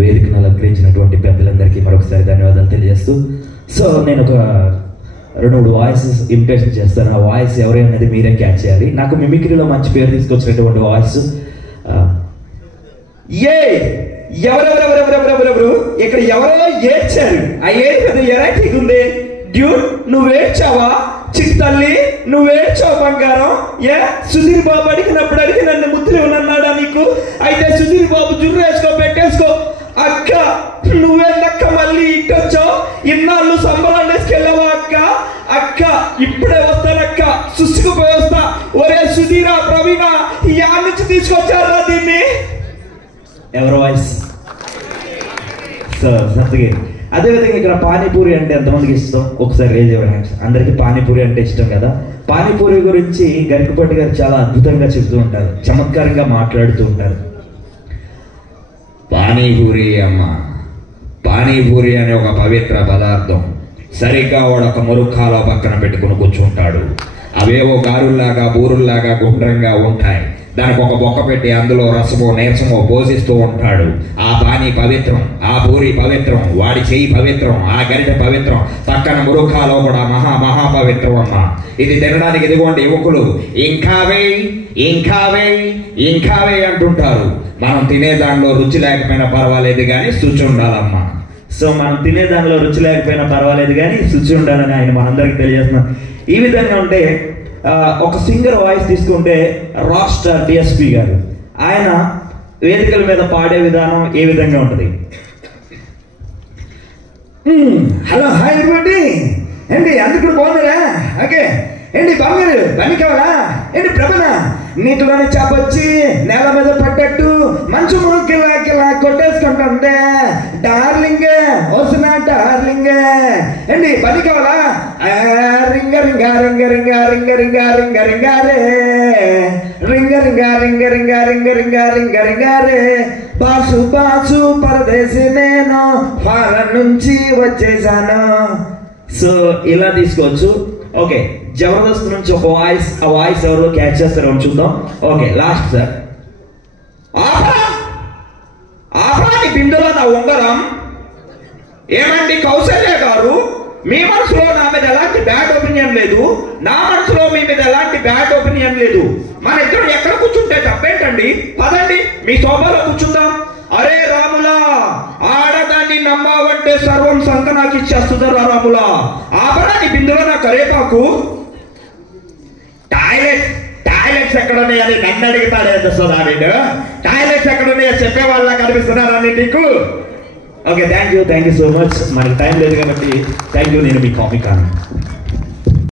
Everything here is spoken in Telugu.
వేదికను అలంకరించినటువంటి పెద్దలందరికీ మరొకసారి ధన్యవాదాలు తెలియజేస్తూ, సో నేను ఒక 2-3 వాయిసెస్ ఇమిటేషన్ చేస్తాను. ఆ వాయిస్ ఎవరి అనేది మీరే క్యాచ్ చేయాలి. నాకు మిమిక్రీలో మంచి పేరు తీసుకొచ్చినటువంటి వాయిస్ ఎవరెవరెవరెవరెవరెవరెవరు ఇక్కడ ఎవరో ఏడ్చారు. ఆ ఏడు పెద్ద ఎరాటిక్ ఉంది. డ్యూడ్ నువ్వు ఏడ్చావా? చిట్టి తల్లి నువ్వు ఏడ్చావు బంగారం. సుధీర్ బాబు అడిగినప్పుడు అడిగి నన్ను ముద్దులు ఉన్నాడా నీకు? అయితే సుధీర్ బాబు జుర్రు వేసుకో పెట్టేసుకో. అక్క నువ్వేందక్క మళ్ళీ ఇట్టొచ్చావు? ఇన్నాళ్ళు సంబరాలు వేసుకెళ్ళావా అక్క? అక్క ఇప్పుడే వస్తానక్క, సుసుకుపోయి వస్తా. ఒరే సుధీరా ప్రవీణ యా నుంచి తీసుకొచ్చారా దీన్ని? ఎవరు వాయిస్? సో సంతకి. అదేవిధంగా ఇక్కడ పానీపూరి అంటే ఎంతమందికి ఇష్టం? ఒకసారి రేజ్ యువర్ హ్యాండ్స్. అందరికీ పానీపూరి అంటే ఇష్టం కదా. పానీపూరి గురించి గరికపాటి గారు చాలా అద్భుతంగా చెబుతూ ఉంటారు, చమత్కారంగా మాట్లాడుతూ ఉంటారు. పానీపూరి అమ్మ, పానీపూరి అనే ఒక పవిత్ర పదార్థం సరిగ్గా వాడొక మురుఖాలో పక్కన పెట్టుకుని కూర్చుంటాడు. అవేవో గారుల్లాగా బూరుల్లాగా గుండ్రంగా ఉంటాయి. దానికి ఒక బొక్క పెట్టి అందులో రసమో నీరసమో పోషిస్తూ ఉంటాడు. ఆ పానీ పవిత్రం, ఆ పూరి పవిత్రం, వాడి చెయ్యి పవిత్రం, ఆ గరిట పవిత్రం, పక్కన మురుఖాలో కూడా మహా పవిత్రం అమ్మ. ఇది తినడానికి ఇదిగోండి యువకులు ఇంకావే ఇంకావే ఇంకావే అంటుంటారు. మనం తినే దానిలో రుచి లేకపోయినా పర్వాలేదు కానీ శుచి ఉండాలమ్మా. సో మనం తినే దానిలో రుచి లేకపోయినా పర్వాలేదు కానీ శుచి ఉండాలని ఆయన మనందరికీ తెలియజేస్తున్నాం. ఈ విధంగా ఉంటే ఒక సింగర్ వాయిస్ తీసుకుంటే రాక్ స్టార్ డిఎస్పి గారు, ఆయన వేదికల మీద పాడే విధానం ఏ విధంగా ఉంటుంది? హలో హాయ్ ఎవ్రీబడి ఏంటి అందరూ బాగున్నారా? ఓకే ఏంటి బాగున్నారు? పని కావాలా ఏంటి? ప్రభన నీటిలోని చేపొచ్చి నేల మీద పడ్డట్టు మంచు మురుకిలా కొట్టేసుకుంటుందే డార్లింగ్, వస్తున్నా డార్లింగ్. ఏంటి పని కావాలా? రింగ రింగ రింగ రింగ రింగ రింగ రింగ రింగారే రింగ రింగ రింగ రింగ రింగ రింగ రింగ రింగారే బాసు బాసు పరదేశి నేను ఫారెన్ నుంచి వచ్చేసాను. సో ఇలా తీసుకోవచ్చు. ఓకే, జబర్దస్త్ నుంచి ఒక వాయిస్, ఆ వాయిస్ ఎవరో క్యాచ్ చేస్తారో చూద్దాం. Okay last sir. ఆపరాని బిందులో నా ఉంగరం. ఏమండి కౌశల్య గారు, మీ మనసులో నా మీద ఎలాంటి బ్యాడ్ ఒపీనియన్ లేదు, నా మనసులో మీ మీద ఎలాంటి బ్యాడ్ ఒపీనియన్ లేదు. మన ఇద్దరు ఎక్కడ కూర్చుంటే తప్పేంటండి? పదండి మీ సోఫాలో కూర్చుందాం. అరే రాములా, ఆడదాన్ని నమ్మావంటే సర్వం సంత నాకు ఇచ్చేస్తుందరా రాములా. ఆపరాని బిందులో నా కరేపాకు. టాయిలెట్స్ ఎక్కడున్నాయని నన్ను అడుగుతాడే సోదాడు. టాయిలెట్స్ ఎక్కడున్నాయో చెప్పేవాళ్ళ కనిపిస్తున్నారని నీకు. Okay thank you so much. మనకి టైం లేదు కాబట్టి థ్యాంక్ యూ. నేను మీ కామిక్